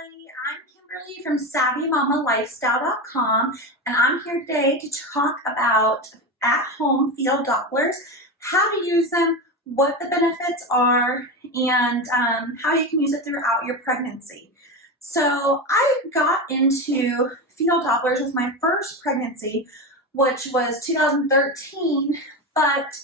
everybody. I'm Kimberly from SavvyMamaLifestyle.com, and I'm here today to talk about at-home fetal Dopplers, how to use them, what the benefits are, and how you can use it throughout your pregnancy. So I got into fetal Dopplers with my first pregnancy, which was 2013, but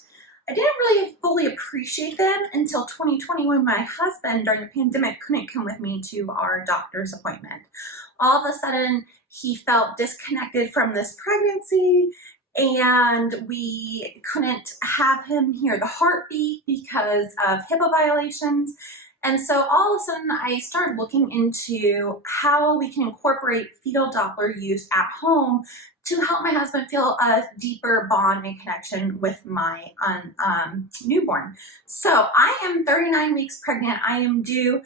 I didn't really fully appreciate them until 2020 when my husband during the pandemic couldn't come with me to our doctor's appointment. All of a sudden, he felt disconnected from this pregnancy and we couldn't have him hear the heartbeat because of HIPAA violations. And so all of a sudden I started looking into how we can incorporate fetal Doppler use at home to help my husband feel a deeper bond and connection with my newborn. So I am 39 weeks pregnant. I am due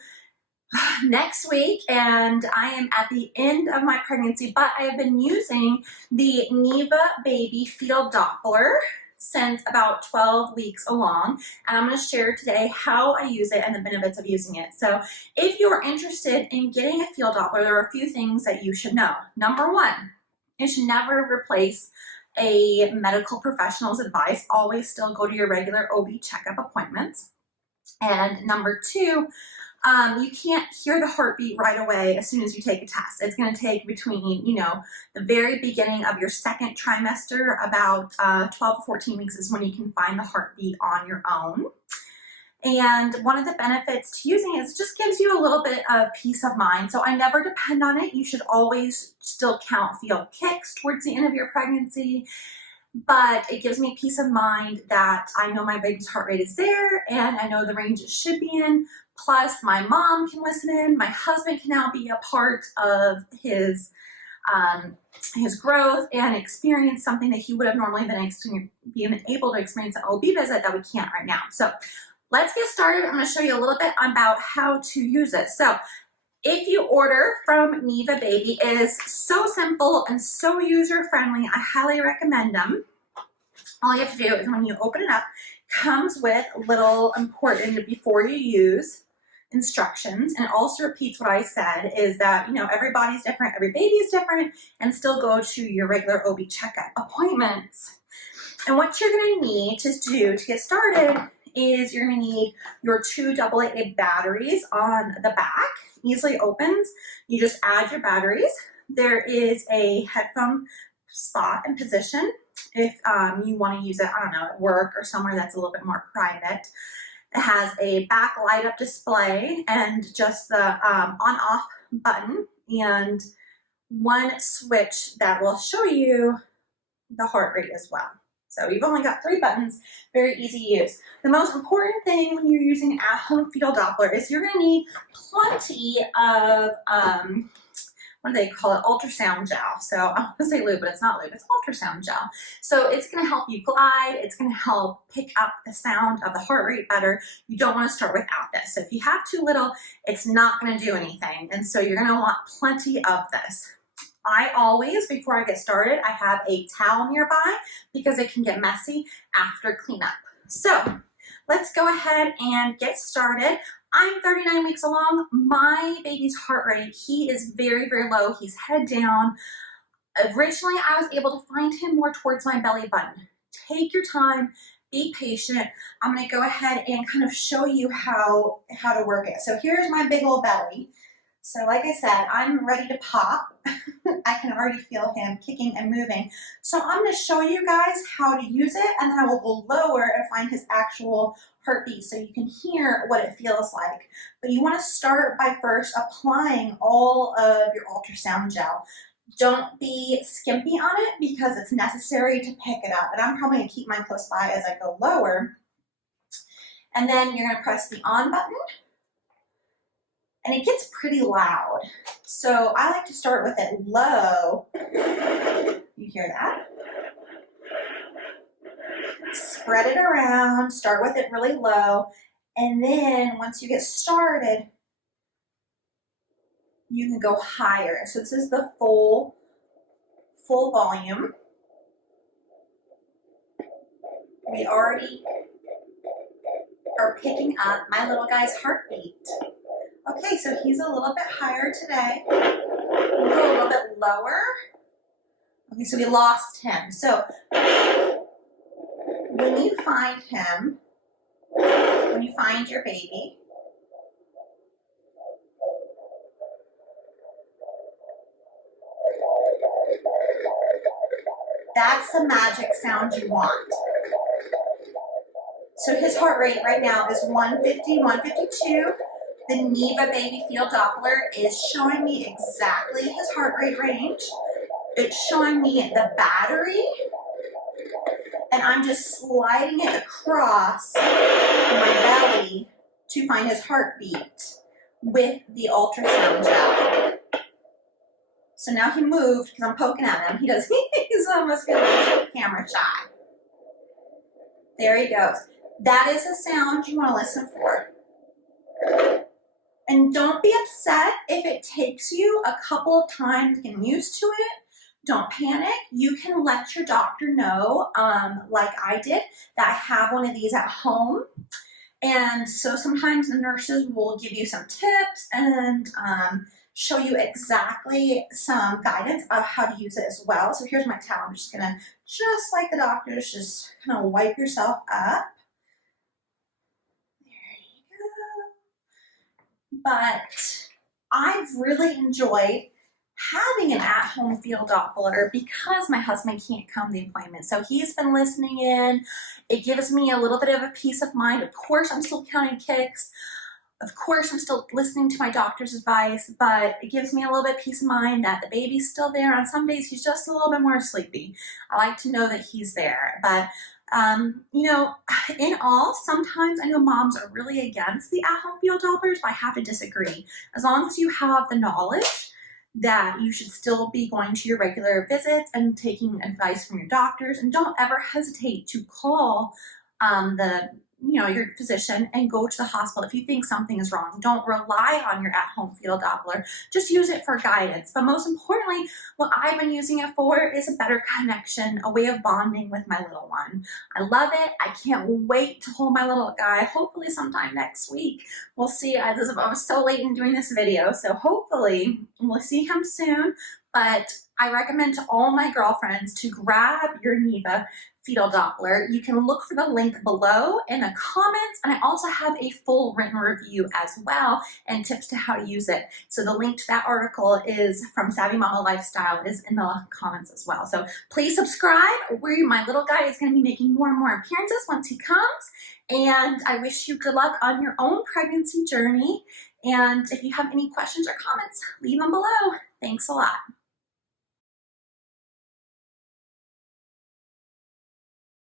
next week and I am at the end of my pregnancy, but I have been using the Neeva baby fetal Doppler since about 12 weeks along, and I'm going to share today how I use it and the benefits of using it. So if you are interested in getting a fetal Doppler, there are a few things that you should know. Number one, you should never replace a medical professional's advice. Always still go to your regular OB checkup appointments. And number two, you can't hear the heartbeat right away as soon as you take a test. It's going to take between, the very beginning of your second trimester, about 12 to 14 weeks is when you can find the heartbeat on your own. And one of the benefits to using it is it just gives you a little bit of peace of mind. So I never depend on it. You should always still count fetal kicks towards the end of your pregnancy. But it gives me peace of mind that I know my baby's heart rate is there and I know the range it should be in. Plus my mom can listen in, my husband can now be a part of his growth and experience something that he would have normally been able to experience an OB visit that we can't right now. So let's get started. I'm going to show you a little bit about how to use it. So if you order from Neeva Baby, it is so simple and so user-friendly. I highly recommend them. All you have to do is when you open it up, comes with little important before you use instructions, and it also repeats what I said is that, everybody's different, every baby is different, and still go to your regular OB checkup appointments. And what you're going to need to do to get started is you're going to need your 2 AA batteries on the back. Easily opens. You just add your batteries. There is a headphone spot and position if you want to use it, I don't know, at work or somewhere that's a little bit more private. It has a back light up display and just the on-off button and one switch that will show you the heart rate as well. So you've only got 3 buttons, very easy to use. The most important thing when you're using at-home fetal Doppler is you're going to need plenty of, what do they call it, ultrasound gel. So I want to say lube, but it's not lube, it's ultrasound gel. So it's going to help you glide, it's going to help pick up the sound of the heart rate better. You don't want to start without this. So if you have too little, it's not going to do anything. And so you're going to want plenty of this. I always, before I get started, I have a towel nearby because it can get messy after cleanup. So let's go ahead and get started. I'm 39 weeks along. My baby's heart rate, he is very, very low. He's head down. Originally, I was able to find him more towards my belly button. Take your time, be patient. I'm going to go ahead and kind of show you how to work it. So here's my big old belly. So like I said, I'm ready to pop. I can already feel him kicking and moving. So I'm going to show you guys how to use it, and then I will go lower and find his actual heartbeat so you can hear what it feels like. But you want to start by first applying all of your ultrasound gel. Don't be skimpy on it because it's necessary to pick it up. And I'm probably going to keep mine close by as I go lower. And then you're going to press the on button. And it gets pretty loud. So I like to start with it low. You hear that? Spread it around, start with it really low. And then once you get started, you can go higher. So this is the full volume. We already are picking up my little guy's heartbeat. Okay, so he's a little bit higher today. We'll go a little bit lower. Okay, so we lost him. So when you find him, when you find your baby, that's the magic sound you want. So his heart rate right now is 150, 152. The Neeva baby fetal Doppler is showing me exactly his heart rate range. It's showing me the battery, and I'm just sliding it across my belly to find his heartbeat with the ultrasound gel. So now he moved because I'm poking at him. He's almost feeling camera shy. There he goes. That is a sound you want to listen for. And don't be upset if it takes you a couple of times getting used to it. Don't panic. You can let your doctor know, like I did, that I have one of these at home. And so sometimes the nurses will give you some tips and show you exactly some guidance of how to use it as well. So here's my towel. I'm just gonna, just like the doctors, just kind of wipe yourself up. But I've really enjoyed having an at-home fetal Doppler because my husband can't come to the appointment. So he's been listening in. It gives me a little bit of a peace of mind. Of course, I'm still counting kicks. Of course, I'm still listening to my doctor's advice, but it gives me a little bit of peace of mind that the baby's still there. On some days, he's just a little bit more sleepy. I like to know that he's there. But you know, in all, sometimes I know moms are really against the at-home fetal Dopplers, but I have to disagree. As long as you have the knowledge that you should still be going to your regular visits and taking advice from your doctors, and don't ever hesitate to call your physician and go to the hospital if you think something is wrong. Don't rely on your at-home fetal Doppler. Just use it for guidance. But most importantly, what I've been using it for is a better connection, a way of bonding with my little one. I love it. I can't wait to hold my little guy, hopefully sometime next week. We'll see. I was so late in doing this video, so hopefully we'll see him soon. But I recommend to all my girlfriends to grab your Neeva fetal Doppler. You can look for the link below in the comments, and I also have a full written review as well and tips to how to use it. So the link to that article is from Savvy Mama Lifestyle, is in the comments as well. So please subscribe. My little guy is going to be making more and more appearances once he comes, and I wish you good luck on your own pregnancy journey. And if you have any questions or comments, leave them below. Thanks a lot.